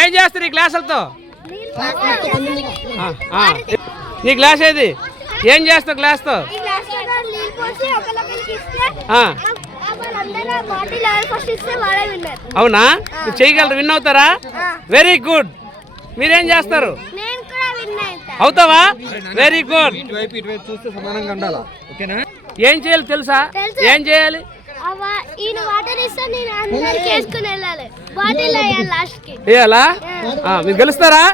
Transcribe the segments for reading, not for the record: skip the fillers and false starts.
ఏం చేస్తారు ఈ గ్లాసులతో? నీ గ్లాస్ ఏది? ఏం చేస్తావు గ్లాస్తో? అవునా? మీరు చేయగలరు, విన్ అవుతారా? Very good. మీరేం చేస్తారు? అవుతావా? Very good. ఏం చేయాలి తెలుసా? ఏం చేయాలి? వేయాలా? మీరు గెలుస్తారా?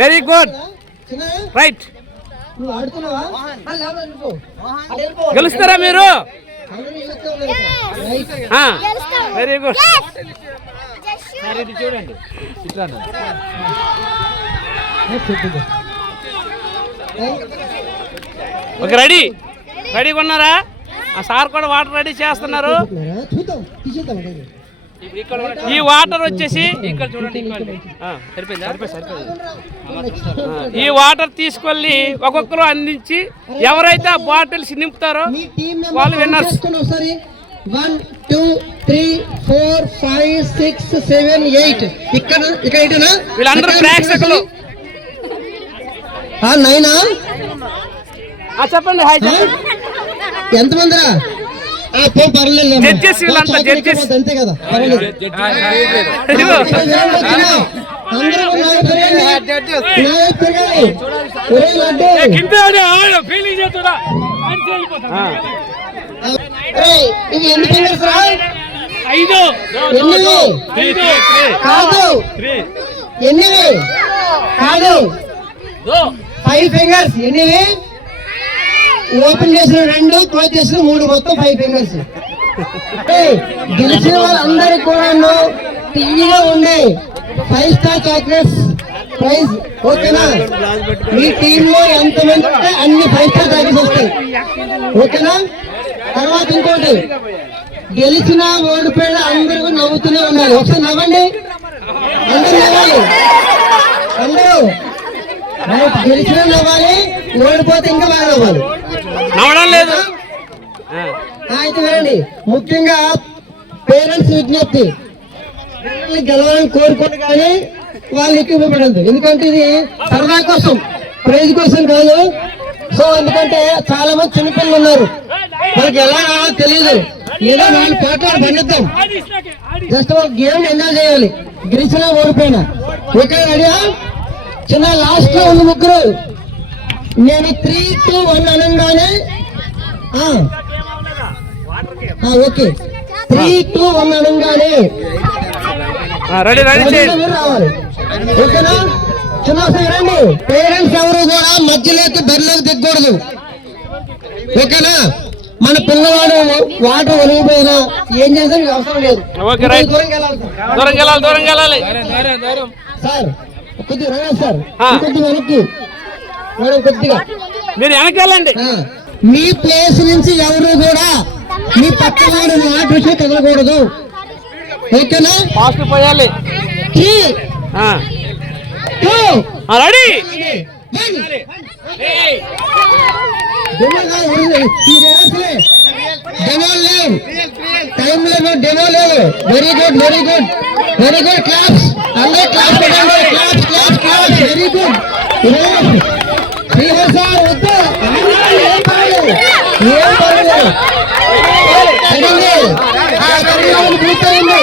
Very good, right. గెలుస్తారా మీరు? Very good. చూడండి, ఓకే, రెడీ రెడీగా ఉన్నారా? ఆ సార్ కూడా వాటర్ రెడీ చేస్తున్నారు. ఈ వాటర్ వచ్చేసి ఇక్కడ చూడండి, ఈ వాటర్ తీసుకెళ్ళి ఒక్కొక్కరు అందించి ఎవరైతే ఆ బాటిల్స్ నింపుతారో వాళ్ళు విన్నర్స్. 1 2 3 4 5 6 7 8 ఇక్కడ వీళ్ళందరూ ప్రేక్షకులు. 9 చెప్పండి, హాయ్ చెప్పండి. ఎంతమందిరా? జడ్జెస్ వీళ్ళంతా, జడ్జెస్ అంతే కదా. ఇవి ఎన్ని ఫింగర్స్ రా? 5. కాదు, ఎన్నివి? కాదు, 5 ఫింగర్స్. ఎన్నివి? ఓపెన్ చేసిన 2, క్లోజ్ చేసిన 3, మొత్తం 5 ఫింగర్స్. గెలిచిన వాళ్ళందరికీ కూడా టీవీలో ఉండే 5 స్టార్ చాక్లెట్స్ ప్రైజ్. ఓకేనా? మీ టీంలో ఎంతమంది ఉంటే అన్ని 5 స్టార్ చాక్లెట్స్ వస్తాయి. ఓకేనా? తర్వాత ఇంకోటి, గెలిచిన ఓడిపోయిన అందరూ నవ్వుతూనే ఉండాలి. ఒకసారి నవ్వండి, అందరూ నవ్వాలి. అందరూ గెలిచిన నవ్వాలి, ఓడిపోతే ఇంకా బాగా నవ్వాలి. నవ్వడం లేదు. అయితే వినండి, ముఖ్యంగా పేరెంట్స్ విజ్ఞప్తి, గెలవాలని కోరుకోండి కానీ వాళ్ళు ఎక్కువ పడద్దు. ఎందుకంటే ఇది సరదా కోసం, ప్రైజ్ కోసం కాదు. సో ఎందుకంటే చాలా మంది చిన్నపిల్లలు ఉన్నారు, వాళ్ళకి ఎలా రావాలో తెలియదు. ఏదో 4 పాటలు పండిద్దాం, జస్ట్ ఒక గేమ్ ఎంజాయ్ చేయాలి, గెలిచినా ఓడిపోయినా. ఓకే, రెడీయా? చిన్న లాస్ట్ లో ఉన్న ముగ్గురు నేను 3 2 1 అనగానే ఓకే, 3 2 1 అనగానే రావాలి. ఓకేనా? చిన్న రండి. పేరెంట్స్ ఎవరు కూడా మధ్యలోకి బరిలోకి దిగకూడదు. ఓకేనా? మన పిల్లవాడు వాటర్ ఒలిగిపోయినా ఏం చేసాం అవసరం లేదు. దూరం వెళ్ళాలి సార్. కొద్దిగా రండి సార్, కొద్దిగా వెనక్కి మేడం, కొద్దిగా మీరు వెనక్కి వెళ్ళండి. మీ ప్లేస్ నుంచి ఎవరు కూడా మీ పక్కన మాట విషయం కదలకూడదు. ఓకేనా? ఫాస్ట్ పోయాలి. 3 2 రెడీ. డెమో లేదు. Very good, very good, very good. Claps, అందరూ క్లాప్స్ పెట్టండి. Claps claps claps. Very good. Sir వద్దు, ఏం పర్లేదు, ఏం పర్లేదు. పూర్తయింది.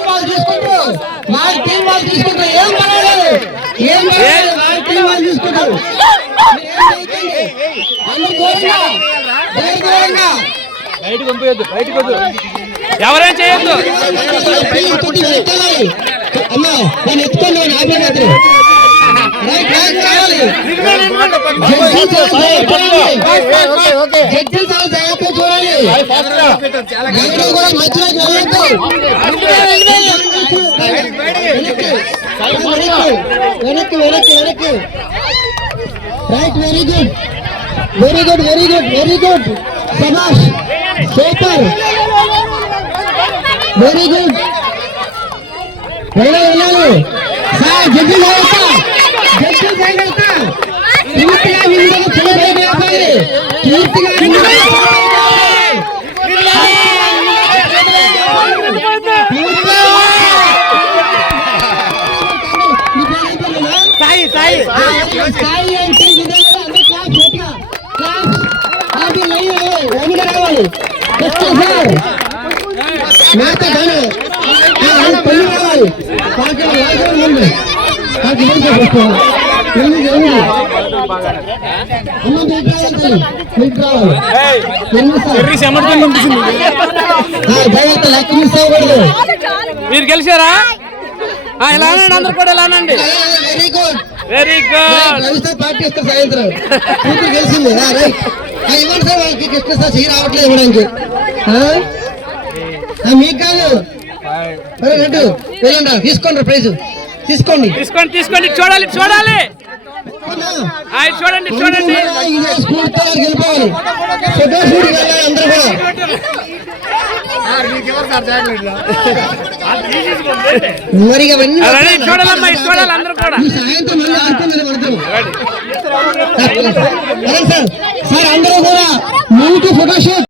టీం వాళ్ళు తీసుకుంటారు, వాళ్ళ టీం వాళ్ళు తీసుకుంటారు. ఏం పర్వాలేదు, ఏం పర్వాలేదు, వాళ్ళ టీం వాళ్ళు తీసుకుంటారు. ఎవరేం చేయొద్దు. అమ్మా నేను ఎత్తుకోండి, ఆపేది జడ్జి చాలా జాగ్రత్త చూడాలి. కూడా మధ్యలోకి వెళ్ళొద్దు. వెనక్కి వెనక్కి వెనక్కి. Right, very good, very good, very good, very good. శభాష్, సూపర్, వెరీ గుడ్. వెళ్ళాలి సార్. జడ్జి జాగ్రత్త, జడ్జి జాగ్రత్త. పూర్తిగా విందుకు పూర్తిగా సాయి సాయి సాయి అంటే ఇదే కదా, అందరూ క్లాప్స్ గట్టిగా. క్లాప్స్. అది లైవ్ ఎక్కడ రావాలి? సార్ మేత గానే పల్లి రావాలి. పాకి లాగా ఉంది. పాకి ముందు వస్తా. ఎనిమిది అమ్మ మీకు రావాలి. మీకు రావాలి. దయచేసి లెక్క మిస్ అవ్వకూడదు. మీరు గెలిచారా? ఇలా అనండి, అందరు కూడా ఇలా అనండి. Very good. Very good. Ravi sir party ఇస్తారు సాయంత్రం. కూతురు గెలిచింది. రైట్. ఇవ్వండి సార్, వాళ్ళకి కృష్ణ సార్ సీ రావట్లేదు ఇవ్వడానికి. మీకు కాదు. రెడ్డు వెళ్ళండి, తీసుకోండి ప్రైజ్. తీసుకోండి తీసుకోండి తీసుకోండి. చూడాలి చూడాలి. చూడండి చూడండి. ఇదే స్ఫూర్తితో గెలిపోవాలి. ఫోటో షూట్ వెళ్ళాలి అందరూ కూడా. మరి ఇవన్నీ చూడాలమ్మా, చూడాలి అందరూ కూడా. సాయంత్రం మళ్ళీ ఆడుతుంది పడతాము. సార్ అందరూ కూడా 3 ఫోటో షూట్.